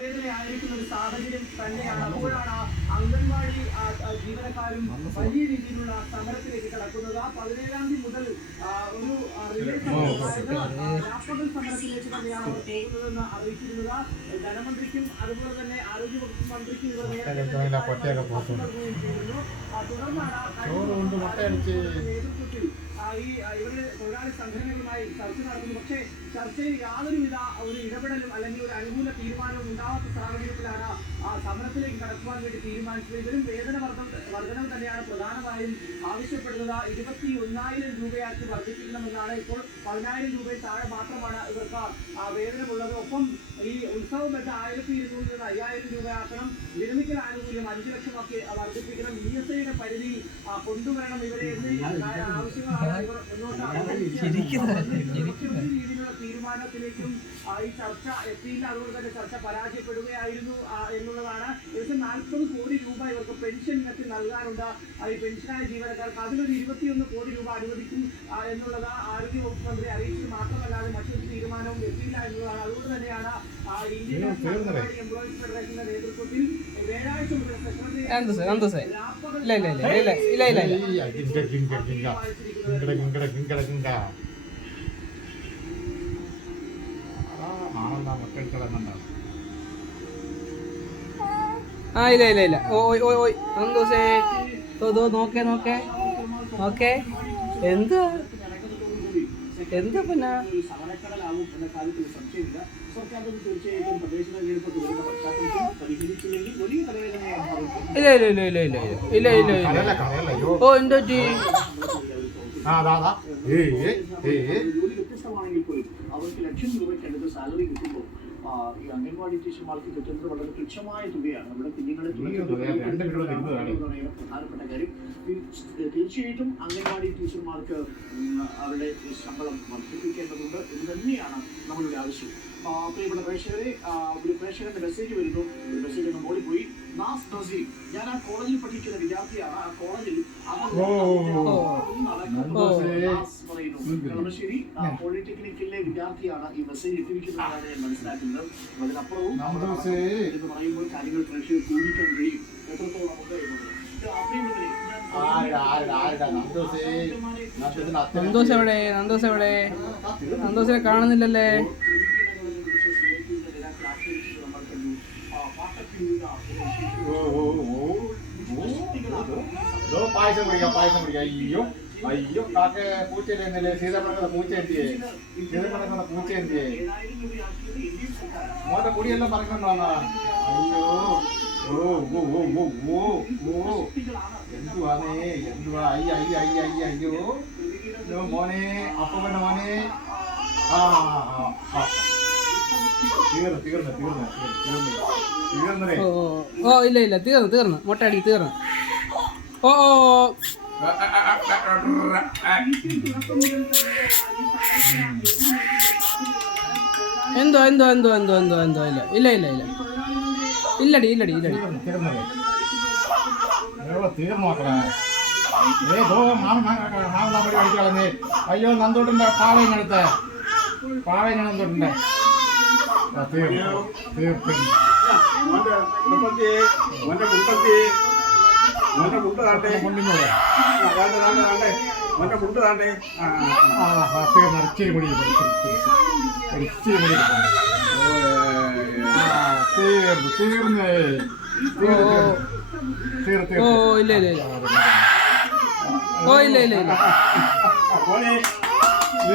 വേദനയായിരിക്കുന്ന ഒരു സാഹചര്യം തന്നെയാണ്. അപ്പോഴാണ് അംഗൻവാടി ജീവനക്കാരും വലിയ രീതിയിലുള്ള സമരത്തിലേക്ക് കടക്കുന്നത്. 17-ാം തീയതി മുതൽ ഒരു രാപ്പകൽ സമരത്തിലേക്ക് തന്നെയാണ് അവർ പോകുന്നതെന്ന് അറിയിച്ചിരുന്നത്. ധനമന്ത്രിക്കും അതുപോലെ തന്നെ ആരോഗ്യവകുപ്പ് മന്ത്രിക്കും ഇവർ നേതൃത്വത്തിൽ ഇവരുടെ തൊഴിലാളി സംഘടനകളുമായി ചർച്ച നടത്തുന്നു. പക്ഷേ ചർച്ചയിൽ യാതൊരുവിധ ഒരു ഇടപെടലും അല്ലെങ്കിൽ ഒരു അനുകൂല തീരുമാനവും ഉണ്ടാവാത്ത സാഹചര്യത്തിലാണ് സമരത്തിലേക്ക് കടക്കുവാൻ വേണ്ടി തീരുമാനിച്ചത്. ഇവരും വേതന വർധനം തന്നെയാണ് പ്രധാനമായും ആവശ്യപ്പെടുന്നത്. 21,000 രൂപയാക്കി വർദ്ധിപ്പിക്കണമെന്നാണ്. ഇപ്പോൾ 10,000 രൂപയിൽ താഴെ മാത്രമാണ് ഇവർക്ക് വേതനമുള്ളത്. ഒപ്പം ഈ ഉത്സവം വെച്ച 1,200 നിന്ന് 5,000 രൂപയാക്കണം. വിരമിക്കൽ ആനുകൂല്യം 5 ലക്ഷമാക്കി വർദ്ധിപ്പിക്കണം. ESIയുടെ പരിധി കൊണ്ടുവരണം. ഇവരെ ആവശ്യങ്ങളാണ് ഇവർ മുന്നോട്ട് രീതിയിലുള്ള തീരുമാനത്തിലേക്കും ഈ ചർച്ച എത്തിയില്ല. അതുകൊണ്ട് തന്നെ ചർച്ച പരാജയപ്പെടുകയായിരുന്നു എന്നുള്ളതാണ്. ഏകദേശം 40 കോടി രൂപ ഇവർക്ക് പെൻഷൻ ഇനത്തിൽ നൽകാനുണ്ട്. ഈ പെൻഷനായ ജീവനക്കാർക്ക് അതിലൊരു 21 കോടി രൂപ അനുവദിക്കും എന്നുള്ളത് ആരോഗ്യവകുപ്പ് മന്ത്രി അറിയിച്ചത് മാത്രമല്ലാതെ മറ്റൊരു തീരുമാനവും എത്തിയില്ല എന്നുള്ളതാണ്. അതുകൊണ്ട് തന്നെയാണ് ഇന്ത്യൻ എംപ്ലോയീസ് ഫെഡറേഷന്റെ നേതൃത്വത്തിൽ വ്യാഴാഴ്ച മുതൽ ഇല്ല ഓയ് സന്തോഷേ നോക്കേ എന്താ പിന്നെ സമരക്കടലാവും എന്ന കാര്യത്തിൽ സംശയമില്ല. സർക്കാർ തീർച്ചയായിട്ടും പ്രദേശ തെരഞ്ഞെടുപ്പ് വരുന്ന പശ്ചാത്തലത്തിൽ പരിഹരിച്ചില്ലെങ്കിൽ വലിയ ഇല്ല ഓ എന്തോ ജോലി വ്യത്യസ്തമാണെങ്കിൽ പോലും അവർക്ക് ലക്ഷം രൂപയ്ക്കടുത്ത് സാലറി കിട്ടുമ്പോൾ ഈ അംഗൻവാടി ടീച്ചർമാർക്ക് കിട്ടുന്നത് വളരെ തുച്ഛമായ തുകയാണ്. നമ്മുടെ കുഞ്ഞുങ്ങളെ പ്രധാനപ്പെട്ട കാര്യം. തീർച്ചയായിട്ടും അംഗൻവാടി ടീച്ചർമാർക്ക് അവരുടെ ശമ്പളം വർദ്ധിപ്പിക്കേണ്ടതുണ്ട് എന്ന് തന്നെയാണ് നമ്മളുടെ ആവശ്യം. പ്രിയപ്പെട്ട പ്രേക്ഷകരെ, ഒരു പ്രേക്ഷകന്റെ മെസ്സേജ് വരുന്നു. ഒരു മെസ്സേജ് മോളിൽ പോയി. നാസ് നസീം, ഞാൻ ആ കോളേജിൽ പഠിക്കുന്ന വിദ്യാർത്ഥിയാണ്. ആ കോളേജിൽ കളമശ്ശേരി പോളിടെക്നിക്കിലെ വിദ്യാർത്ഥിയാണ് ഈ മെസ്സേജ് ഇട്ടിരിക്കുന്നതാണ് ഞാൻ മനസ്സിലാക്കുന്നത്. അതിനപ്പുറവും എന്ന് പറയുമ്പോൾ കാര്യങ്ങൾ പ്രേക്ഷകർ കൂടിക്കാൻ കഴിയും. എത്രത്തോളം ഉണ്ട് എന്നുള്ളത്. സന്തോഷെ കാണുന്നില്ലല്ലേ? പായസം കുടിക്കാം. അയ്യോ കാക്ക പൂച്ച സീതപ്പണക്കുന്ന പൂച്ച എന്തിയേ? മോന്റെ കുടിയെല്ലാം പറഞ്ഞോണ്ടോ? അയ്യോ എന്തുവാ അയ്യോ മോനെ അപ്പന്റെ മോനെ. ഇല്ല തീർന്നു മൊട്ടടി തീർന്നു. എന്തോ ഇല്ല ഇല്ലടി അയ്യോ നന്തോട്ടിന്റെ പാവയടുത്ത് നന്തോട്ടിന്റെ ഇല്ല